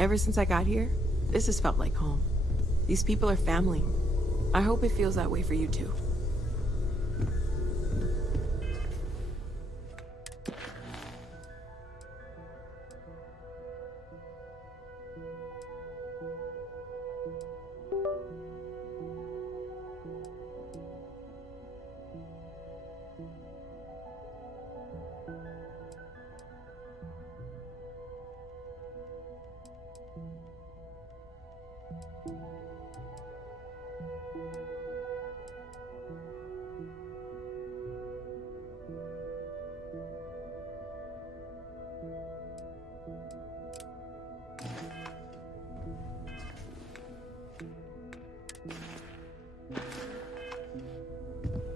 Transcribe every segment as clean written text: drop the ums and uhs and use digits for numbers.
Ever since I got here, this has felt like home. These people are family. I hope it feels that way for you too.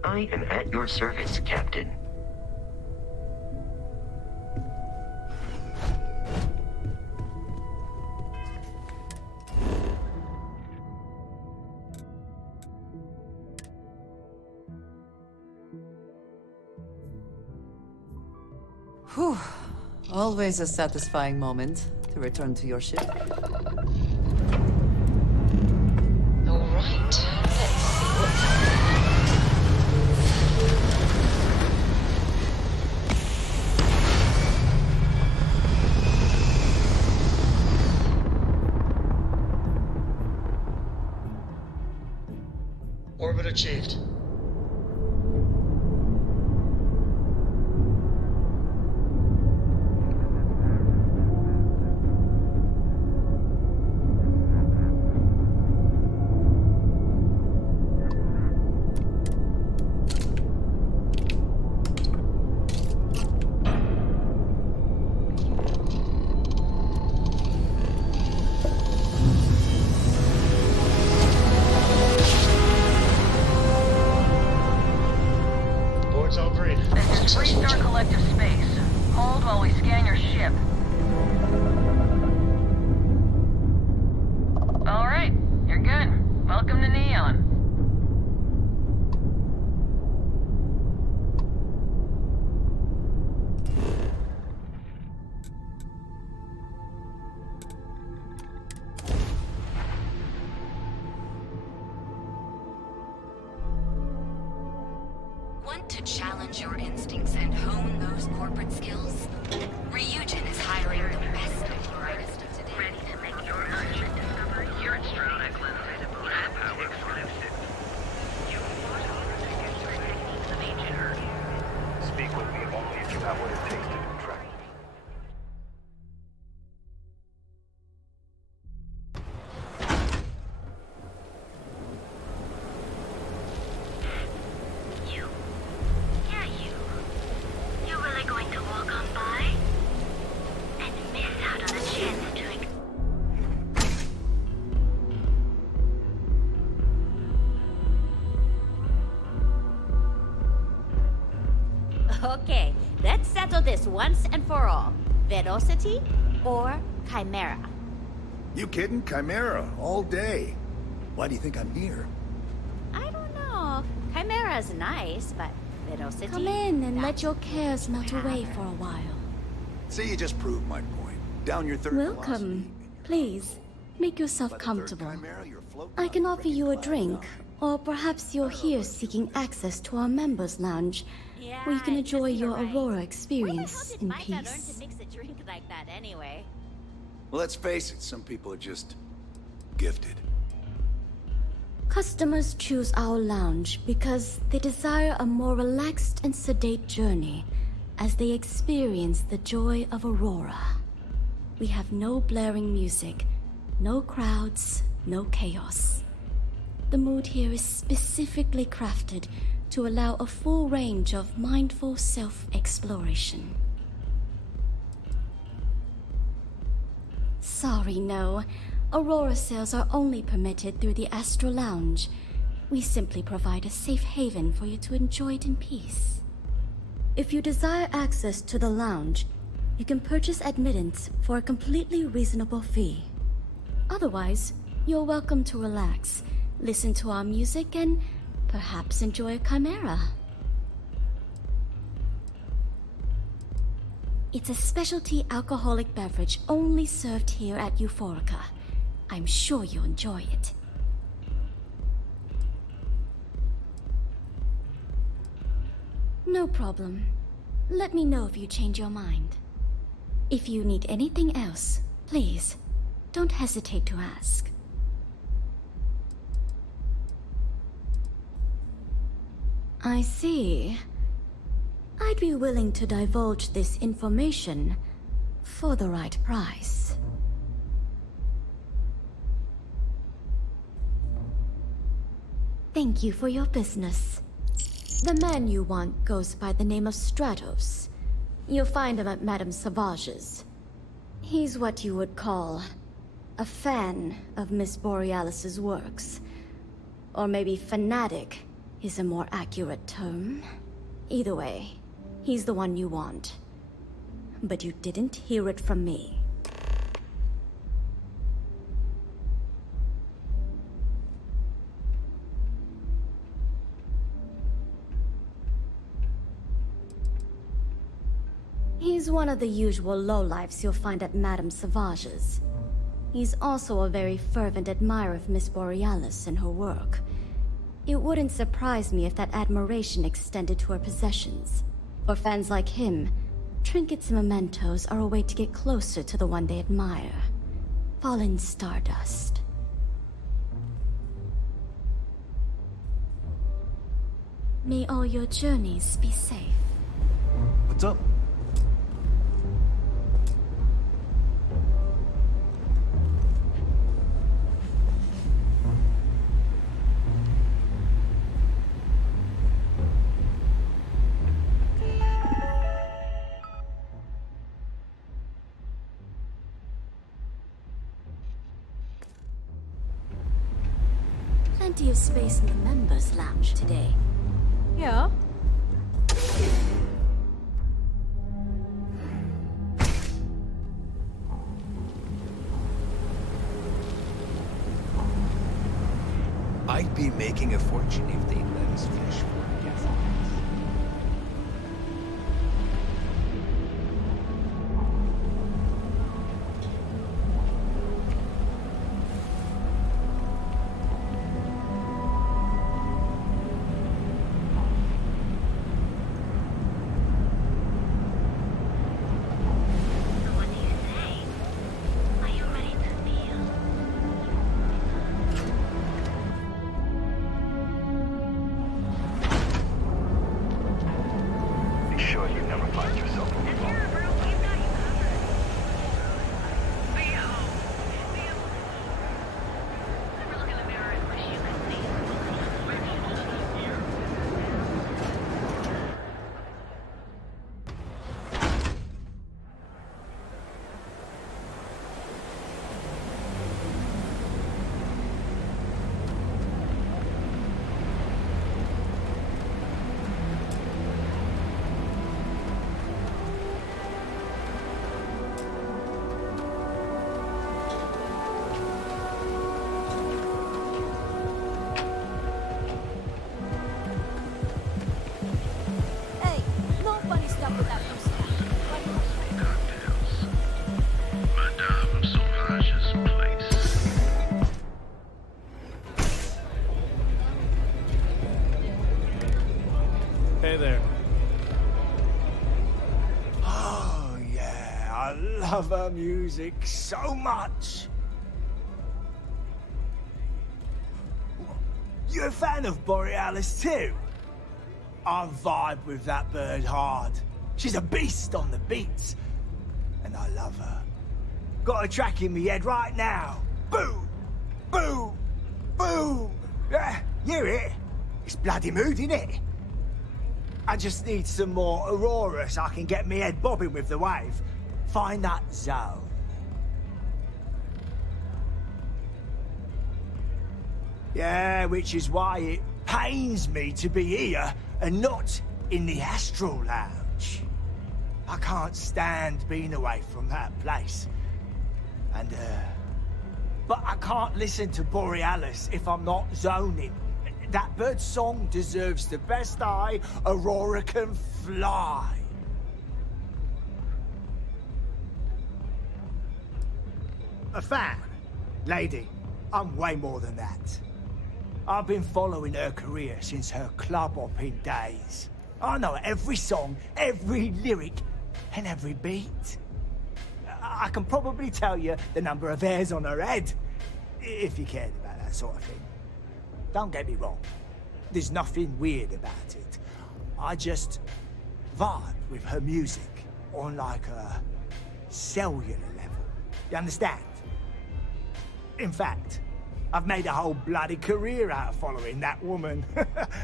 I am at your service, Captain. Whew. Always a satisfying moment to return to your ship. All right, let's see what's happening. Orbit achieved. Restart collective space. Hold while we scan your ship. All right, you're good. Welcome to Neon. Want to challenge your instincts and hone those corporate skills? Ryujin is hiring the best of your artists of today. Ready to make your urgent discovery? You're at Stroud Eklund. Speak with me only if you have what it takes to contract. You really going to walk on by? And miss out on a chance to... Okay, let's settle this once and for all. Velocity or Chimera? You kidding? Chimera, all day. Why do you think I'm here? I don't know. Chimera's nice, but Velocity... Come in and let that's your cares melt away power. for a while. See, you just proved my point. Down your third Welcome. velocity. Please, make yourself By the third comfortable. Chimera, you're floating I on can a offer freaking you a cloud drink, nine. or perhaps you're here seeking access to our members' lounge, Yeah, where you can I enjoy guess you're your right. Aurora Where the experience hell did in Mike learn to peace. mix a drink like that anyway? Well, let's face it, some people are just gifted. Customers choose our lounge because they desire a more relaxed and sedate journey as they experience the joy of Aurora. We have no blaring music, no crowds, no chaos. The mood here is specifically crafted to allow a full range of mindful self-exploration. Sorry, no. Aurora sales are only permitted through the Astral Lounge. We simply provide a safe haven for you to enjoy it in peace. If you desire access to the lounge, you can purchase admittance for a completely reasonable fee. Otherwise, you're welcome to relax, listen to our music, and perhaps enjoy a chimera. It's a specialty alcoholic beverage only served here at Euphorica. I'm sure you'll enjoy it. No problem. Let me know if you change your mind. If you need anything else, please, don't hesitate to ask. I see. I'd be willing to divulge this information for the right price. Thank you for your business. The man you want goes by the name of Stratos. You'll find him at Madame Savage's. He's what you would call a fan of Miss Borealis's works. Or maybe fanatic is a more accurate term. Either way, he's the one you want. But you didn't hear it from me. He's one of the usual lowlifes you'll find at Madame Savage's. He's also a very fervent admirer of Miss Borealis and her work. It wouldn't surprise me if that admiration extended to her possessions. For fans like him, trinkets and mementos are a way to get closer to the one they admire. Fallen stardust. May all your journeys be safe. What's up? Plenty of space in the members' lounge today. Yeah. I'd be making a fortune if they'd let us fish for gas. So what do you say? Are you ready to feel? Be sure you never find yourself alone. We've got you covered. Be home. Never look in the mirror and wish you could see. Hey, no funny stuff with that Madame Sauvage's place. Hey there. Oh, yeah, I love her music so much. You a fan of Borealis too? I vibe with that bird hard. She's a beast on the beats. And I love her. Got a track in me head right now. Boom! Boom! Boom! Yeah, you hear it? It's bloody mood, innit? I just need some more Aurora so I can get me head bobbing with the wave. Find that zone. Yeah, which is why it pains me to be here and not in the Astral Lounge. I can't stand being away from that place. And, but I can't listen to Borealis if I'm not zoning. That bird's song deserves the best eye Aurora can fly. A fan? Lady, I'm way more than that. I've been following her career since her club hopping days. I know every song, every lyric, and every beat. I can probably tell you the number of hairs on her head, if you cared about that sort of thing. Don't get me wrong, there's nothing weird about it. I just vibe with her music on like a cellular level. You understand? In fact, I've made a whole bloody career out of following that woman.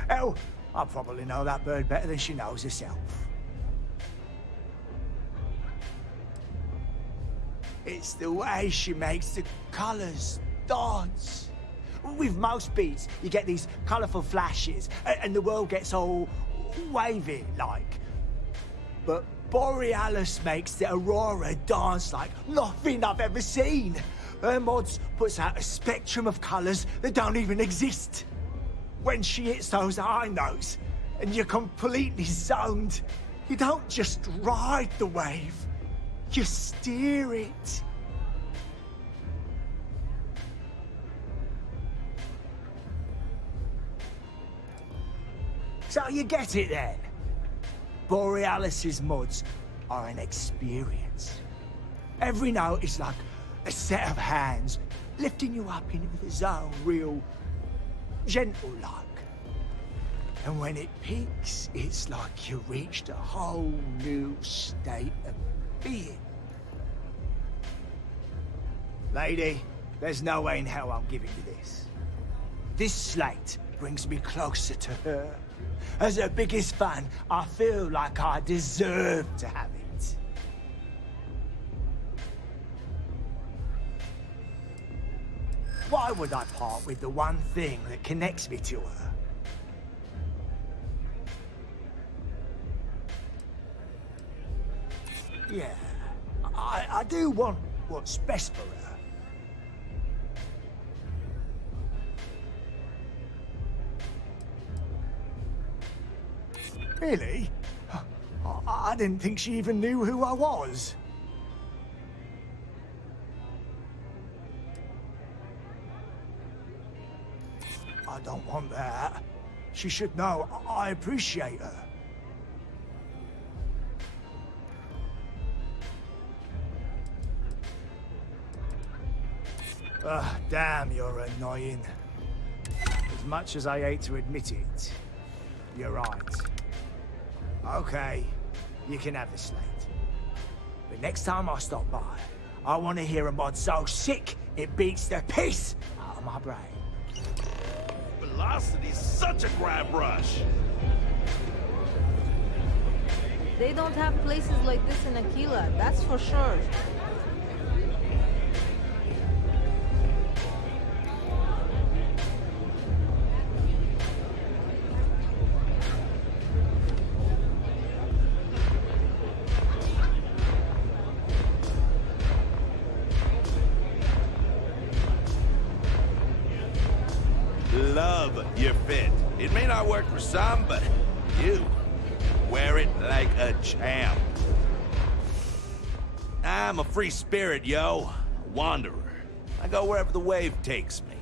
Hell, I probably know that bird better than she knows herself. It's the way she makes the colours dance. With most beats, you get these colourful flashes, and the world gets all wavy like. But Borealis makes the Aurora dance like nothing I've ever seen. Her mods puts out a spectrum of colours that don't even exist. When she hits those high notes, and you're completely zoned, you don't just ride the wave, you steer it. So you get it then? Borealis's mods are an experience. Every note is like a set of hands lifting you up into the zone real gentle-like. And when it peaks, it's like you reached a whole new state of being. Lady, there's no way in hell I'm giving you this. This slate brings me closer to her. As her biggest fan, I feel like I deserve to have it. Why would I part with the one thing that connects me to her? Yeah, I do want what's best for her. Really? I didn't think she even knew who I was. I don't want that. She should know I appreciate her. Damn, you're annoying. As much as I hate to admit it, you're right. Okay, you can have the slate. But next time I stop by, I want to hear a mod so sick it beats the piss out of my brain. Velocity's such a grab rush. They don't have places like this in Aquila, that's for sure. Love your fit. It may not work for some, but you wear it like a champ. I'm a free spirit, yo. A wanderer. I go wherever the wave takes me.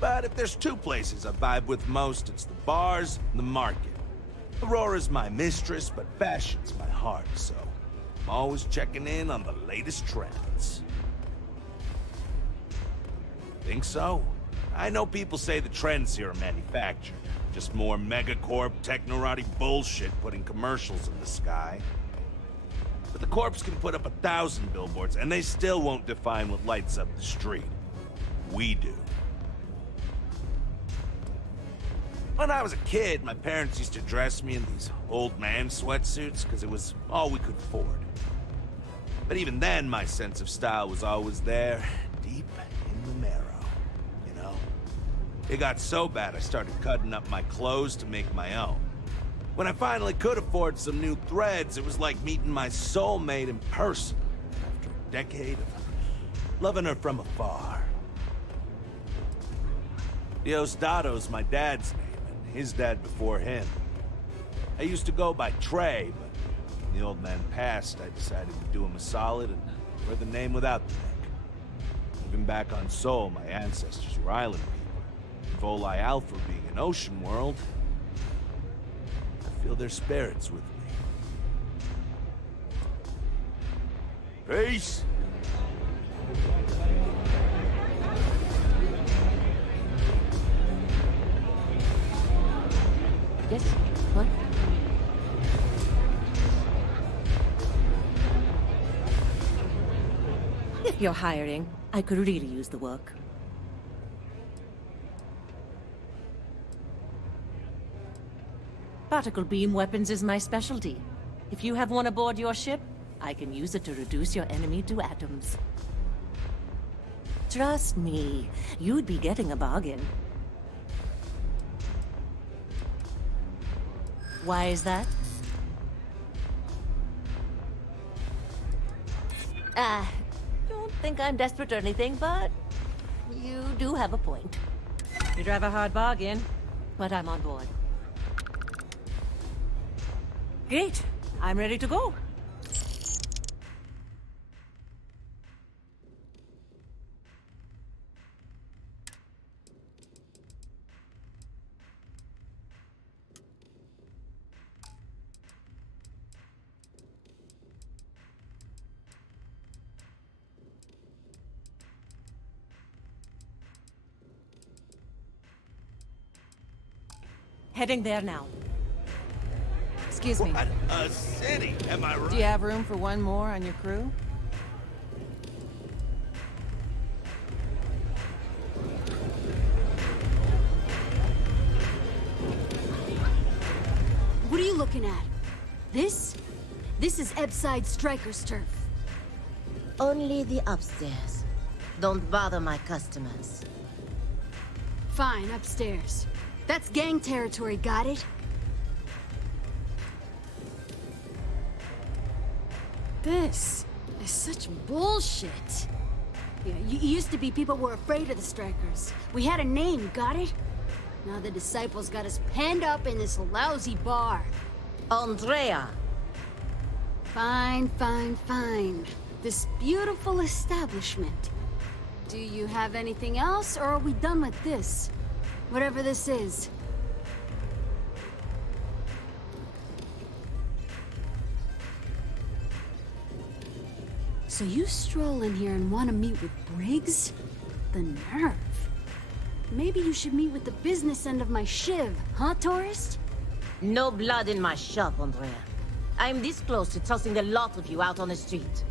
But if there's two places I vibe with most, it's the bars and the market. Aurora's my mistress, but fashion's my heart, so I'm always checking in on the latest trends. Think so? I know people say the trends here are manufactured. Just more megacorp, technorati bullshit putting commercials in the sky. But the corps can put up 1,000 billboards, and they still won't define what lights up the street. We do. When I was a kid, my parents used to dress me in these old man sweatsuits because it was all we could afford. But even then, my sense of style was always there, deep in the marrow. It got so bad I started cutting up my clothes to make my own. When I finally could afford some new threads, it was like meeting my soulmate in person after a decade of loving her from afar. Diosdado's my dad's name, and his dad before him. I used to go by Trey, but when the old man passed, I decided to do him a solid and wear the name without the neck. Even back on Sol, my ancestors were island people. Voli Alpha being an ocean world, I feel their spirits with me. Peace! Yes? What? If you're hiring, I could really use the work. Particle beam weapons is my specialty. If you have one aboard your ship, I can use it to reduce your enemy to atoms. Trust me, you'd be getting a bargain. Why is that? Don't think I'm desperate or anything, but you do have a point. You drive a hard bargain, but I'm on board. Great. I'm ready to go. Heading there now. Excuse me. What a city, am I right? Do you have room for one more on your crew? What are you looking at? This? This is Ebside Striker's turf. Only the upstairs. Don't bother my customers. Fine, upstairs. That's gang territory, got it? This is such bullshit. Yeah, used to be people were afraid of the Strikers. We had a name, got it? Now the Disciples got us penned up in this lousy bar. Andrea! Fine, fine, fine. This beautiful establishment. Do you have anything else, or are we done with this? Whatever this is. So you stroll in here and want to meet with Briggs? The nerve. Maybe you should meet with the business end of my shiv, huh, tourist? No blood in my shop, Andrea. I'm this close to tossing the lot of you out on the street.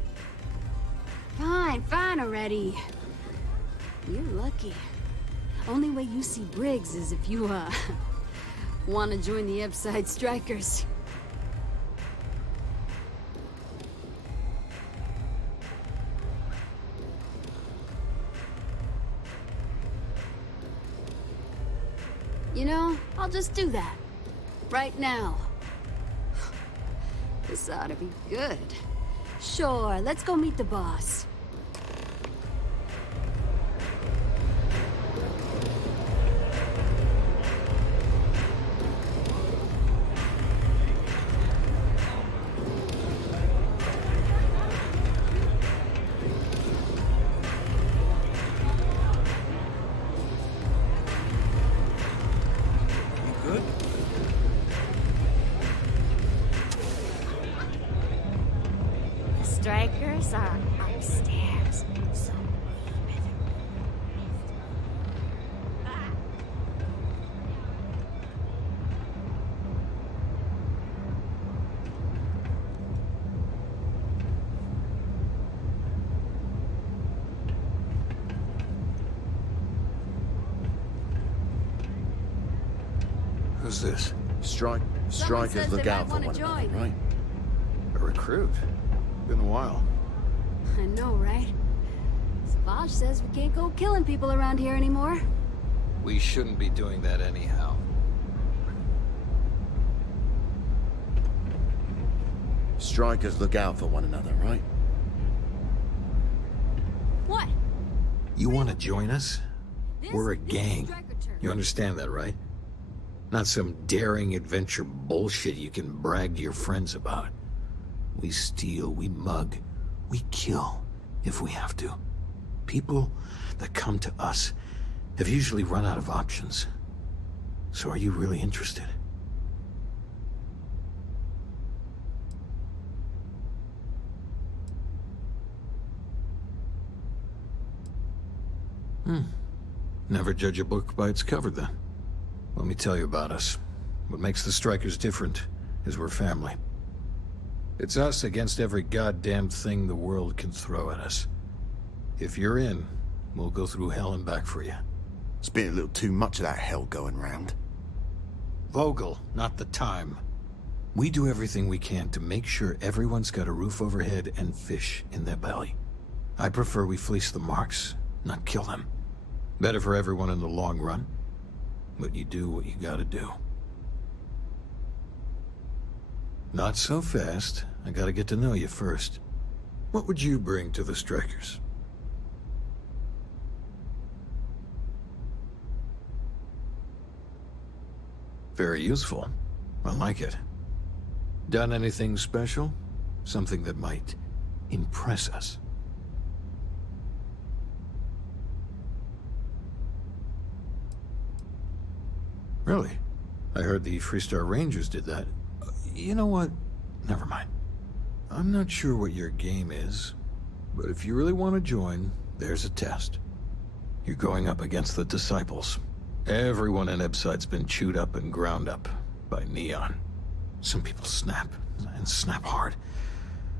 Fine, fine already. You're lucky. Only way you see Briggs is if you, want to join the Ebside Strikers. You know, I'll just do that. Right now. This ought to be good. Sure, let's go meet the boss. Strikers are upstairs, so we better Who's this? Strikers look out for one another, right? A recruit. Been a while. I know, right? Savage says we can't go killing people around here anymore. We shouldn't be doing that anyhow. Strikers look out for one another, right? What? You want to join us? We're a gang. You understand that, right? Not some daring adventure bullshit you can brag to your friends about. We steal, we mug, we kill, if we have to. People that come to us have usually run out of options. So are you really interested? Never judge a book by its cover, then. Let me tell you about us. What makes the Strikers different is we're family. It's us against every goddamn thing the world can throw at us. If you're in, we'll go through hell and back for you. It's been a little too much of that hell going round. Vogel, not the time. We do everything we can to make sure everyone's got a roof overhead and fish in their belly. I prefer we fleece the marks, not kill them. Better for everyone in the long run. But you do what you gotta do. Not so fast. I gotta get to know you first. What would you bring to the Strikers? Very useful. I like it. Done anything special? Something that might impress us? Really? I heard the Freestar Rangers did that. You know what? Never mind. I'm not sure what your game is, but if you really want to join, there's a test. You're going up against the Disciples. Everyone in Ebside's been chewed up and ground up by Neon. Some people snap, and snap hard.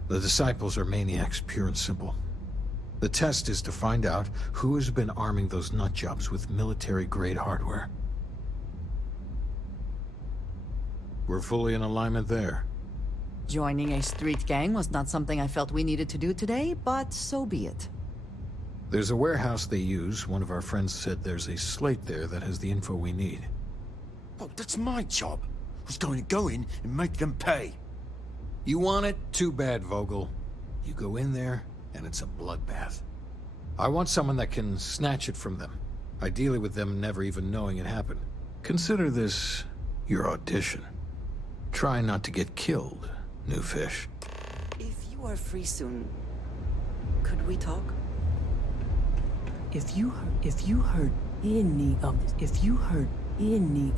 The Disciples are maniacs, pure and simple. The test is to find out who has been arming those nutjobs with military-grade hardware. We're fully in alignment there. Joining a street gang was not something I felt we needed to do today, but so be it. There's a warehouse they use. One of our friends said there's a slate there that has the info we need. Oh, that's my job. I was going to go in and make them pay. You want it? Too bad, Vogel. You go in there, and it's a bloodbath. I want someone that can snatch it from them. Ideally with them never even knowing it happened. Consider this your audition. Try not to get killed, new fish. If you are free soon, could we talk? If you heard any of the striker, if you heard any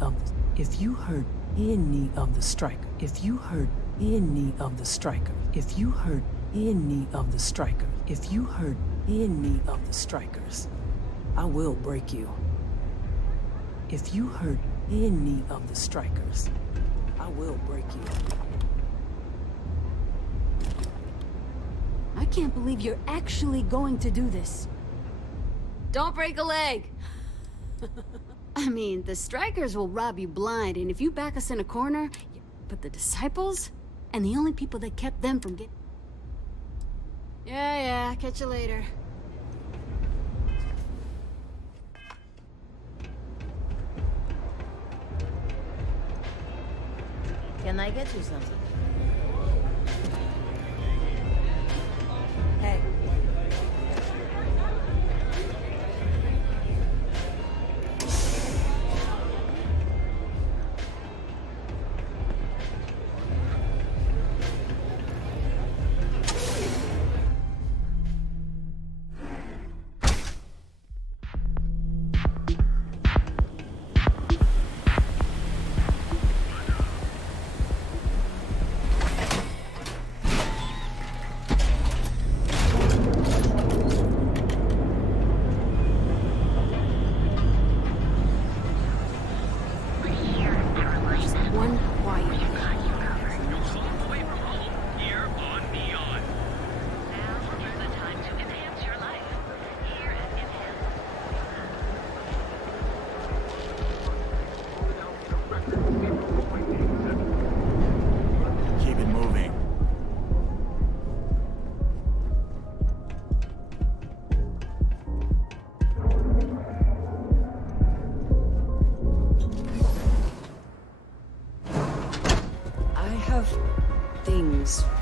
of the striker, if you heard any of the striker, if you heard any of the strikers, I will break you. If you heard any of the strikers, I will break you. I can't believe you're actually going to do this. Don't break a leg! I mean, the Strikers will rob you blind, and if you back us in a corner, but the Disciples? And the only people that kept them from getting... Yeah, catch you later. Can I get you something? Hey.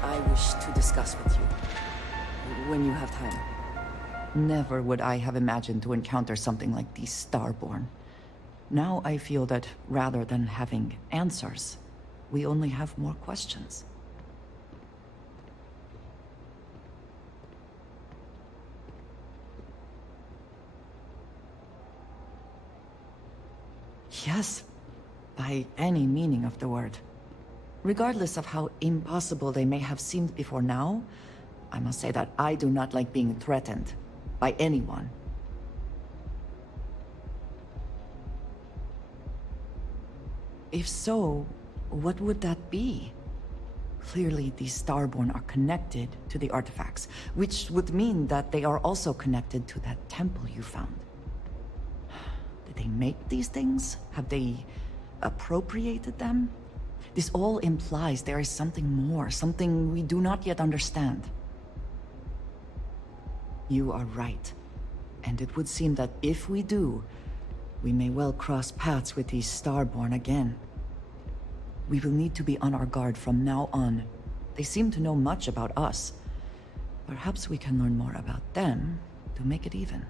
I wish to discuss with you. When you have time. Never would I have imagined to encounter something like these Starborn. Now I feel that rather than having answers, we only have more questions. Yes, by any meaning of the word. Regardless of how impossible they may have seemed before now, I must say that I do not like being threatened by anyone. If so, what would that be? Clearly, these Starborn are connected to the artifacts, which would mean that they are also connected to that temple you found. Did they make these things? Have they appropriated them? This all implies there is something more, something we do not yet understand. You are right. And it would seem that if we do, we may well cross paths with these Starborn again. We will need to be on our guard from now on. They seem to know much about us. Perhaps we can learn more about them to make it even.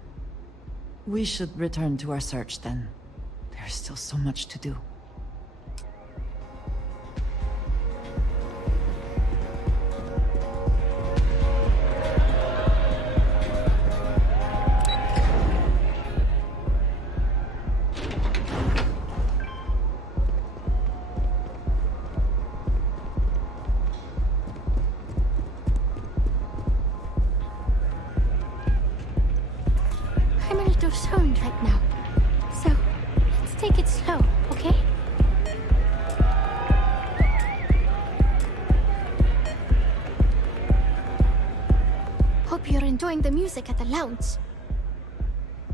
We should return to our search then. There's still so much to do. I'm a little stoned right now, so let's take it slow, okay? Hope you're enjoying the music at the lounge.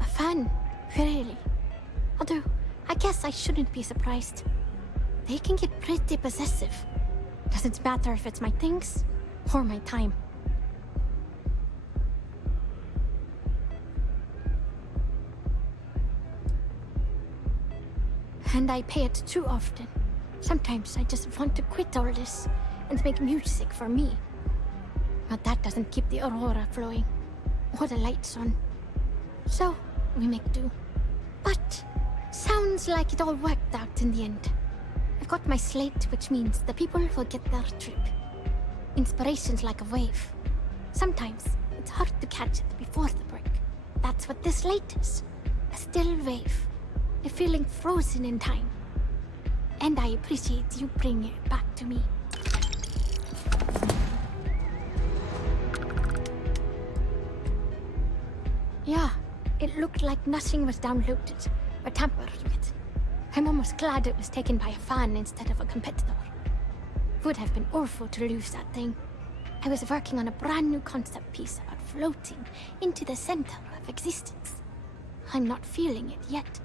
A fan, really. Although, I guess I shouldn't be surprised. They can get pretty possessive. Doesn't matter if it's my things or my time. And I pay it too often. Sometimes I just want to quit all this and make music for me. But that doesn't keep the aurora flowing or the lights on. So we make do. But sounds like it all worked out in the end. I've got my slate, which means the people will get their trip. Inspiration's like a wave. Sometimes it's hard to catch it before the break. That's what this slate is. A still wave. A feeling frozen in time. And I appreciate you bringing it back to me. Yeah, it looked like nothing was downloaded or tampered with. I'm almost glad it was taken by a fan instead of a competitor. Would have been awful to lose that thing. I was working on a brand new concept piece about floating into the center of existence. I'm not feeling it yet.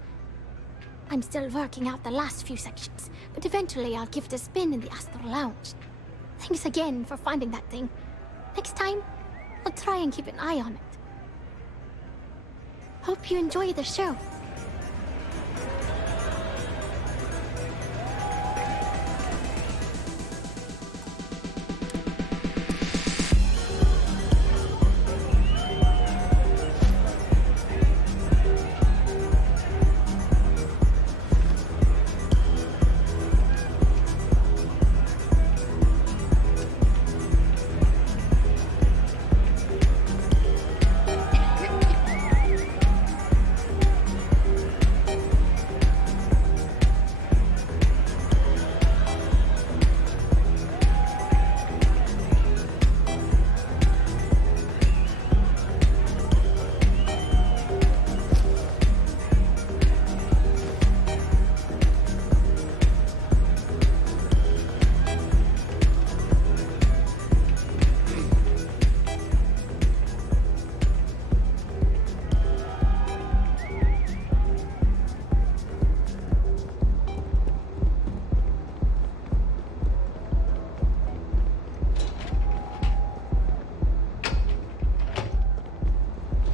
I'm still working out the last few sections, but eventually I'll give it a spin in the Astral Lounge. Thanks again for finding that thing. Next time, I'll try and keep an eye on it. Hope you enjoy the show.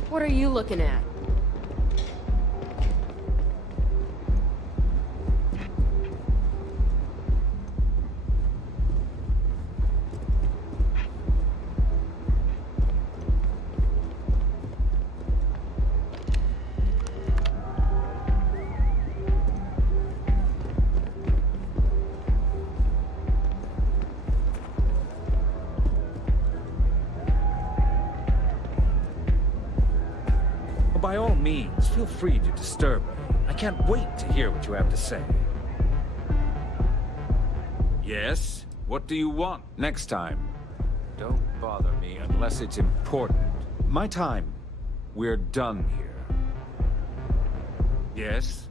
What are you looking at? By all means, feel free to disturb me. I can't wait to hear what you have to say. Yes? What do you want? Next time, don't bother me unless it's important. My time. We're done here. Yes?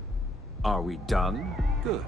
Are we done? Good.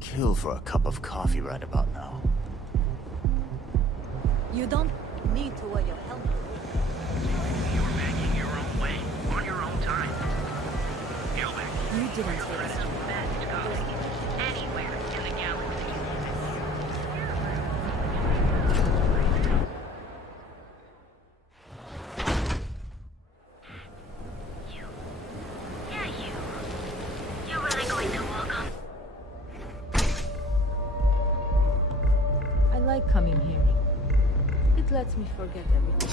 Kill for a cup of coffee right about now. You don't need to wear your helmet. You're making your own way, on your own time. You didn't say this. Anywhere in the galaxy. Yeah, you. You're really going to walk on. I like coming here. It lets me forget everything.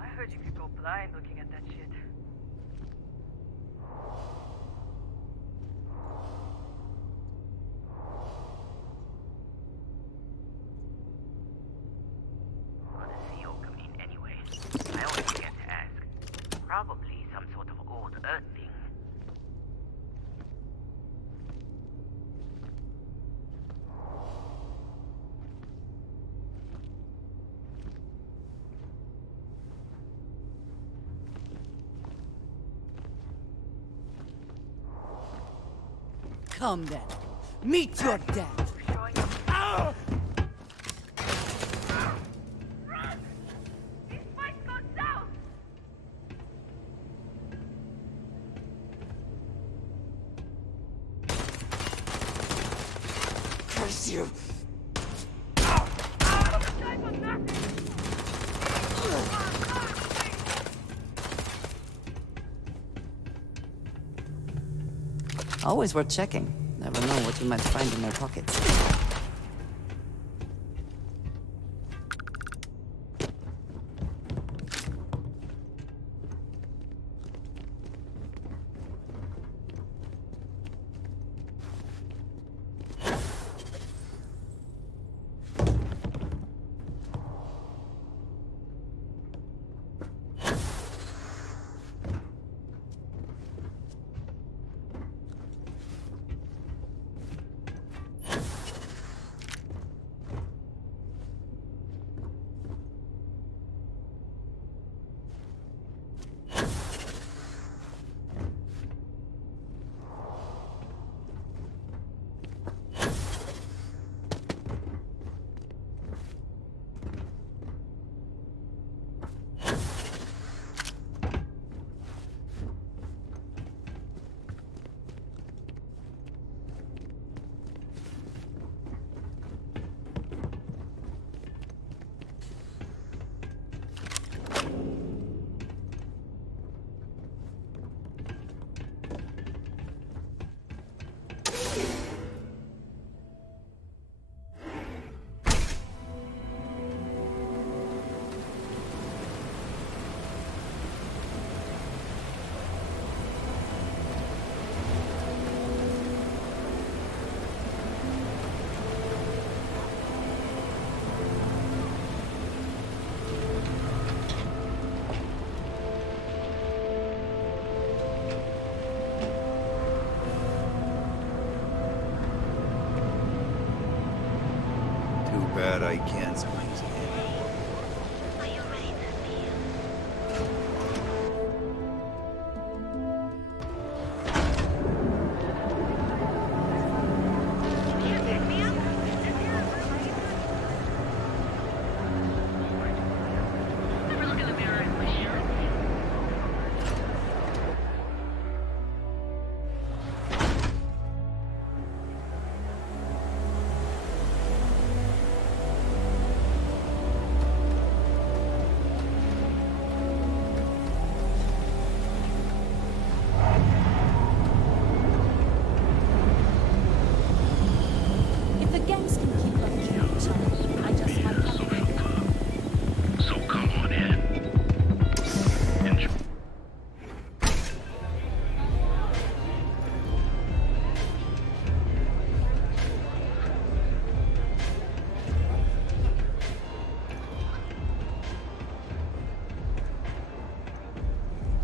I heard you could go blind looking at that shit. What does CO mean anyway? I always forget to ask. Probably some sort of old Earth thing. Come then. Meet your death. Curse you. Always worth checking. Never know what you might find in their pockets. but I can't squeeze in. Are you ready to feel? You can't pick me up? Ever look in the mirror and wish you're If the gangs can keep looking at each other, I just might have a So come on in. Enjoy.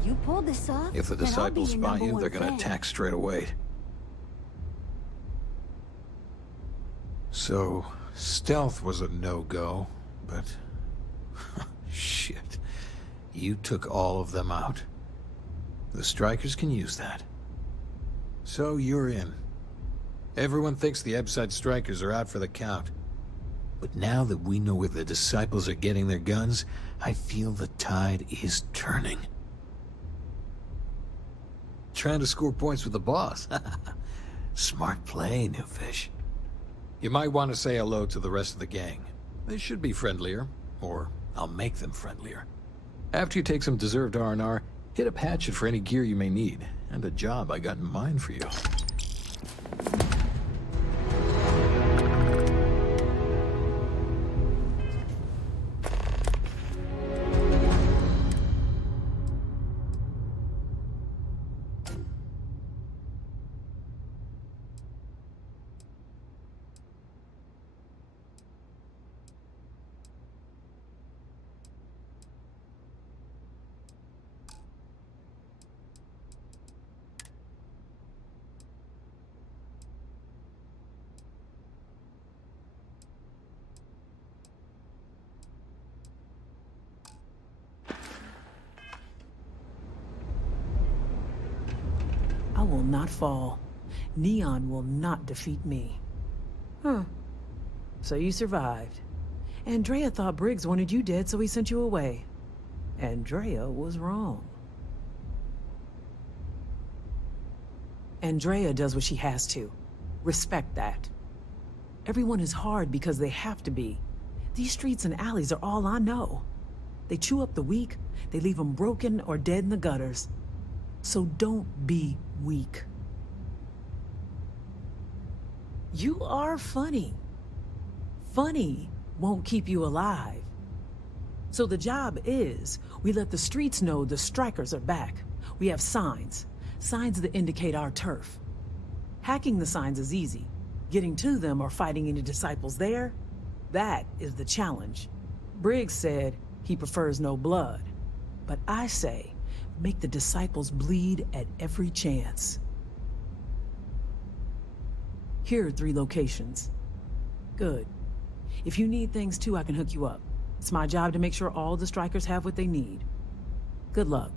You pull this off, If the then I'll be disciples your spot number you, one they're gonna fan. attack straight away. So, stealth was a no-go, but... shit. You took all of them out. The strikers can use that. So you're in. Everyone thinks the Ebside strikers are out for the count. But now that we know where the disciples are getting their guns, I feel the tide is turning. Trying to score points with the boss. Smart play, new fish. You might want to say hello to the rest of the gang. They should be friendlier, or I'll make them friendlier. After you take some deserved R&R, hit up Hatchet for any gear you may need, and a job I got in mind for you. I will not fall. Neon will not defeat me. Huh. So you survived. Andrea thought Briggs wanted you dead, so he sent you away. Andrea was wrong. Andrea does what she has to. Respect that. Everyone is hard because they have to be. These streets and alleys are all I know. They chew up the weak, they leave them broken or dead in the gutters. So don't be weak. You are funny. Funny won't keep you alive. So the job is, we let the streets know the strikers are back. We have signs that indicate our turf. Hacking the signs is easy. Getting to them or fighting any disciples there, that is the challenge. Briggs said he prefers no blood. But I say, make the disciples bleed at every chance. Here are 3 locations. Good. If you need things too, I can hook you up. It's my job to make sure all the strikers have what they need. Good luck.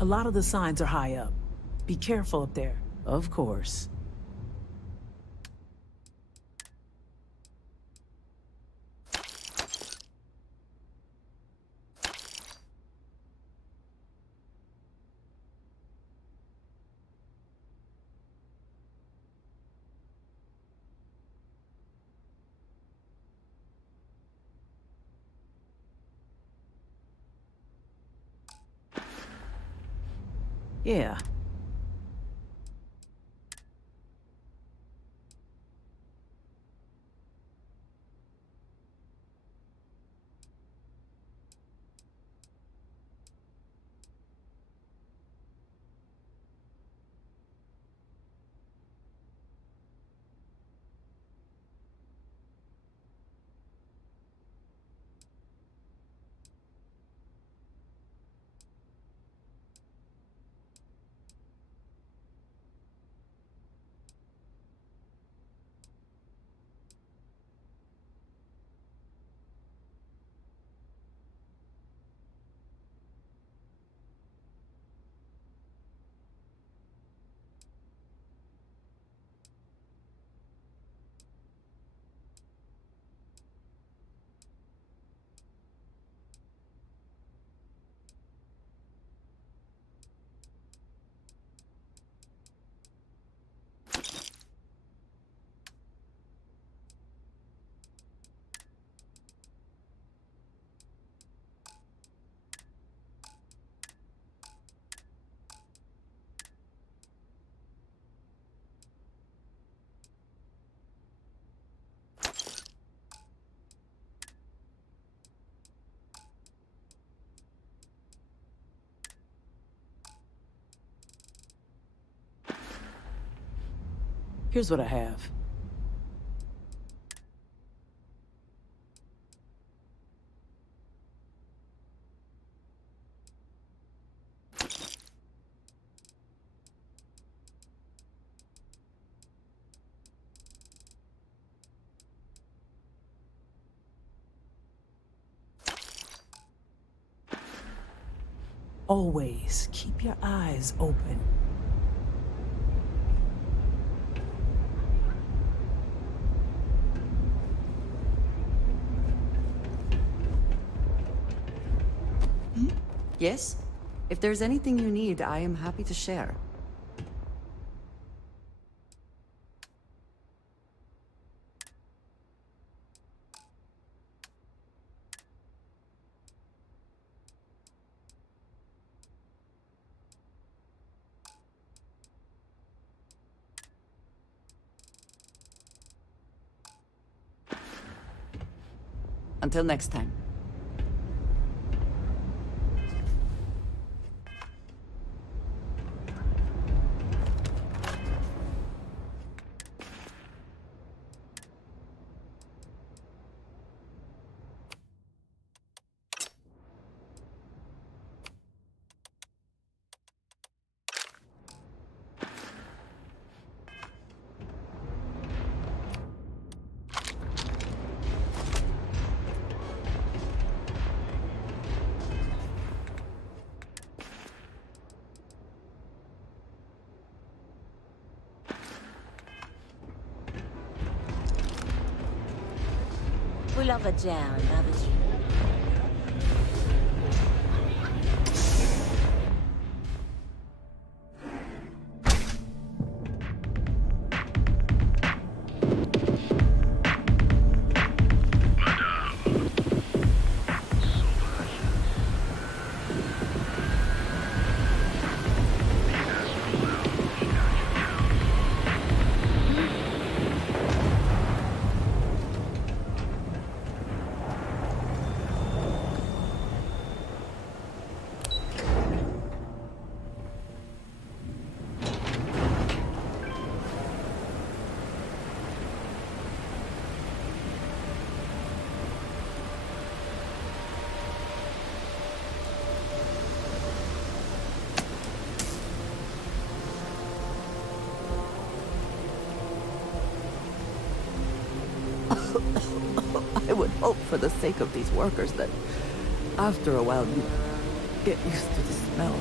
A lot of the signs are high up. Be careful up there, of course. Yeah. Here's what I have. Always keep your eyes open. Yes? If there's anything you need, I am happy to share. Until next time. We love a jam, love it. I would hope for the sake of these workers that after a while you get used to the smell.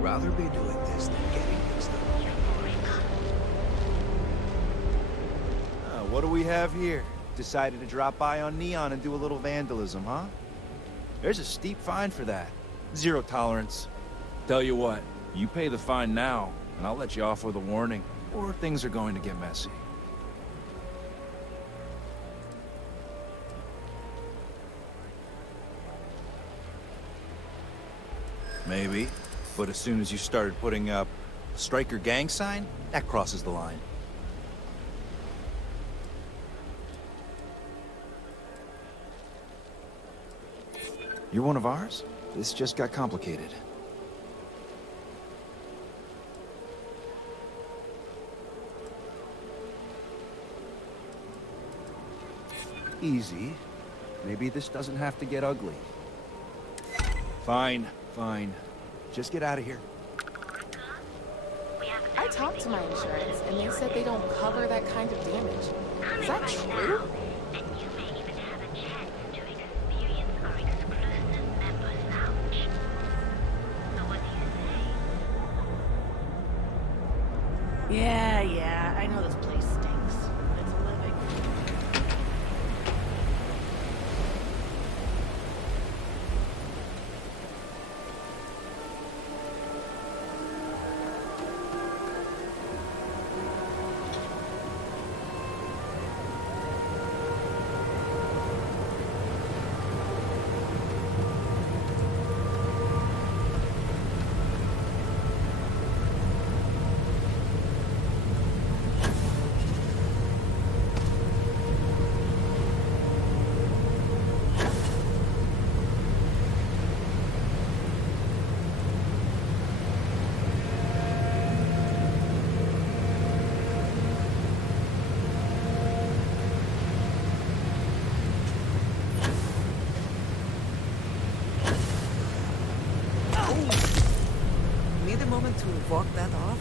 Rather be doing this than getting this done. What do we have here? Decided to drop by on Neon and do a little vandalism, huh? There's a steep fine for that. Zero tolerance. Tell you what, you pay the fine now, and I'll let you off with a warning, or things are going to get messy. Maybe, but as soon as you started putting up a Striker gang sign, that crosses the line. You're one of ours? This just got complicated. Easy. Maybe this doesn't have to get ugly. Fine, fine. Just get out of here. I talked to my insurance, and they said they don't cover that kind of damage. Is that true? Yeah, I know this place stinks, but it's a living. walk that off?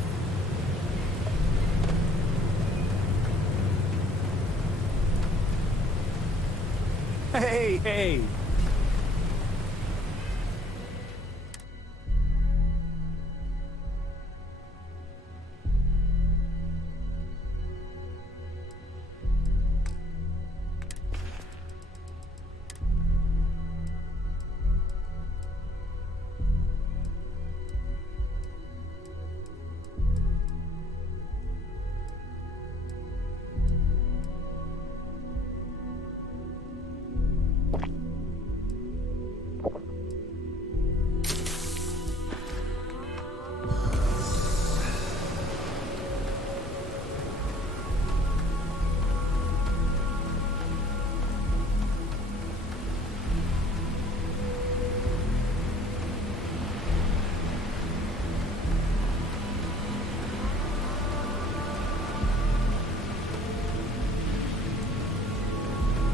Hey, hey!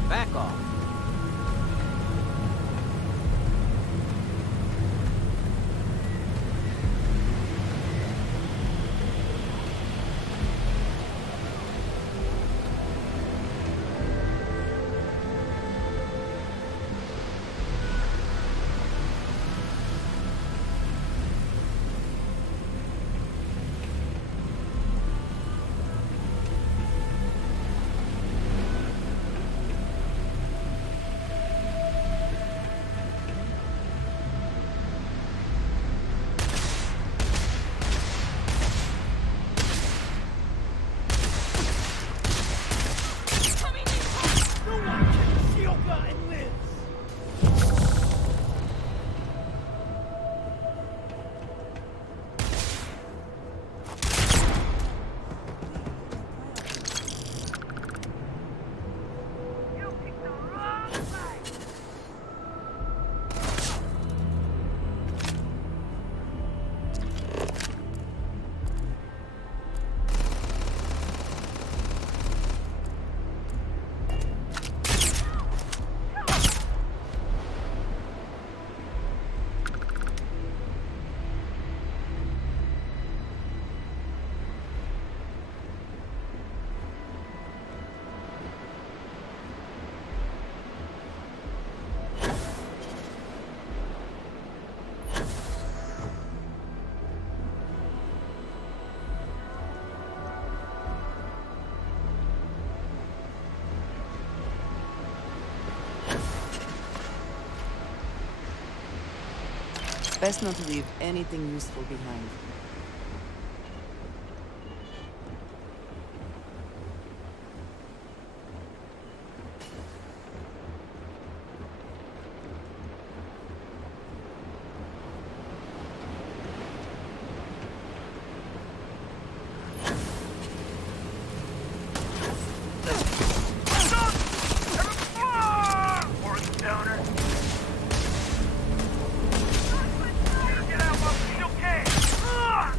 Back off. Best not to leave anything useful behind. Get out while we still can!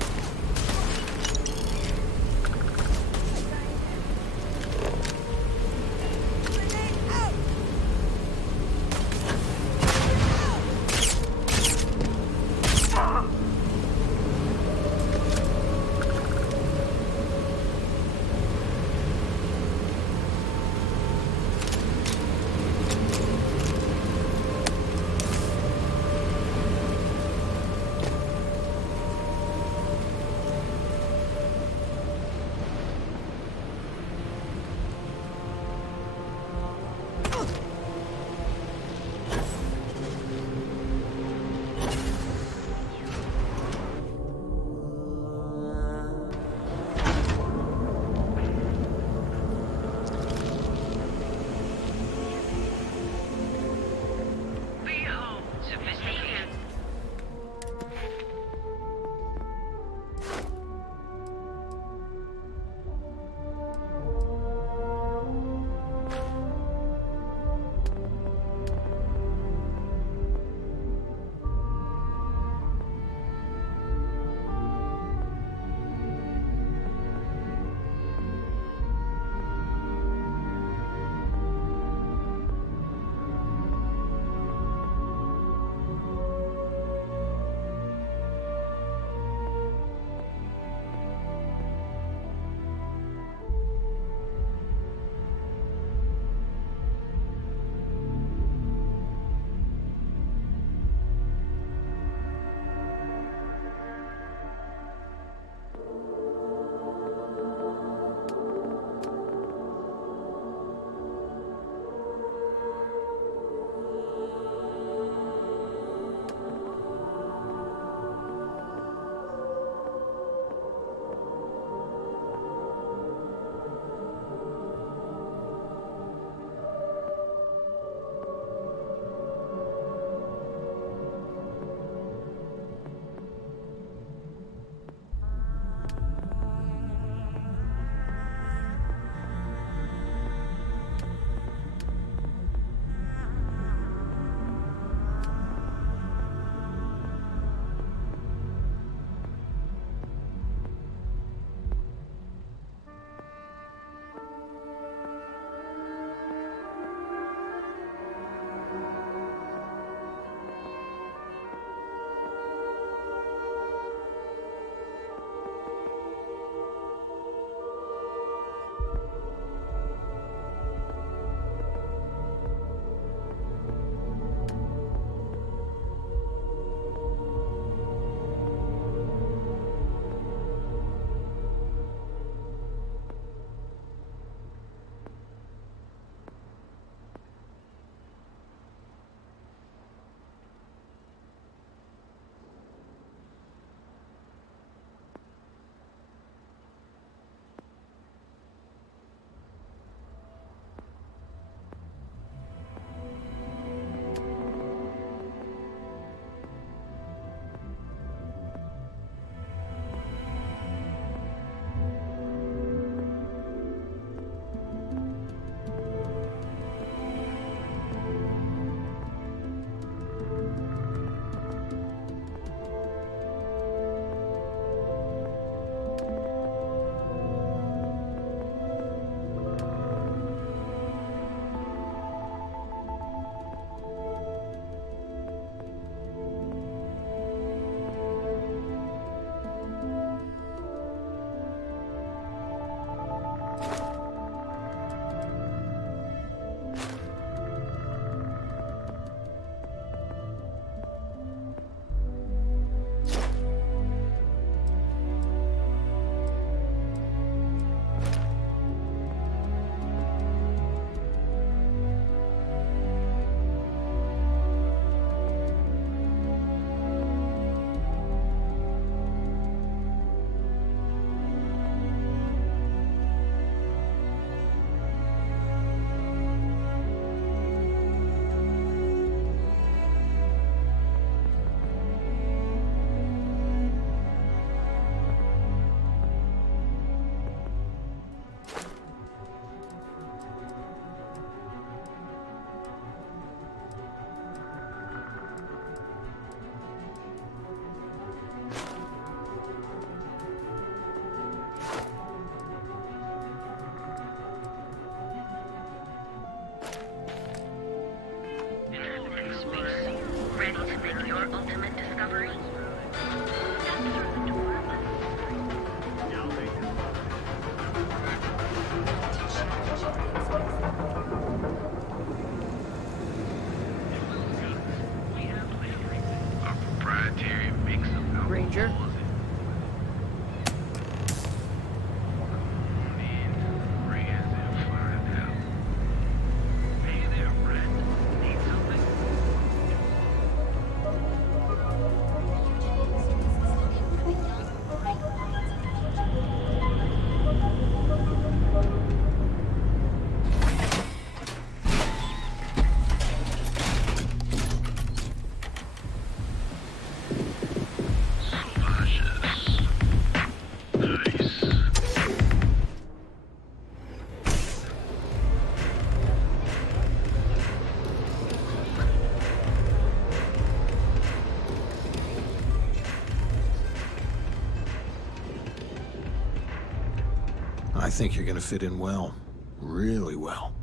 think you're gonna fit in well. Really well.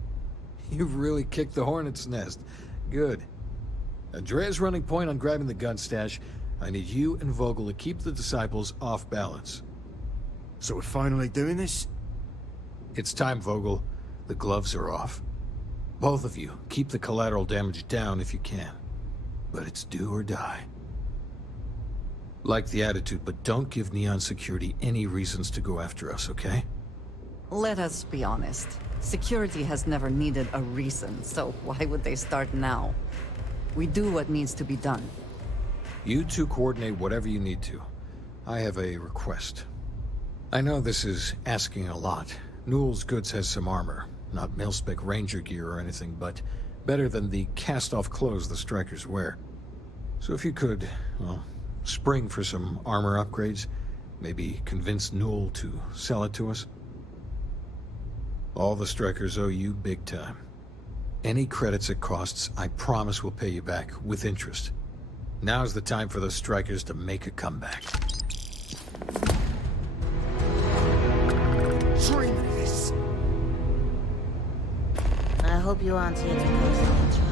You've really kicked the hornet's nest. Good. Andrea's running point on grabbing the gun stash. I need you and Vogel to keep the disciples off balance. So we're finally doing this? It's time, Vogel. The gloves are off. Both of you, keep the collateral damage down if you can. But it's do or die. Like the attitude, but don't give Neon Security any reasons to go after us, okay? Let us be honest. Security has never needed a reason, so why would they start now? We do what needs to be done. You two coordinate whatever you need to. I have a request. I know this is asking a lot. Newell's Goods has some armor. Not mil-spec ranger gear or anything, but better than the cast-off clothes the strikers wear. So if you could, well, spring for some armor upgrades, maybe convince Newell to sell it to us. All the strikers owe you big time. Any credits it costs, I promise we'll pay you back, with interest. Now's the time for the strikers to make a comeback. Dream of this! I hope you aren't here to cause any trouble.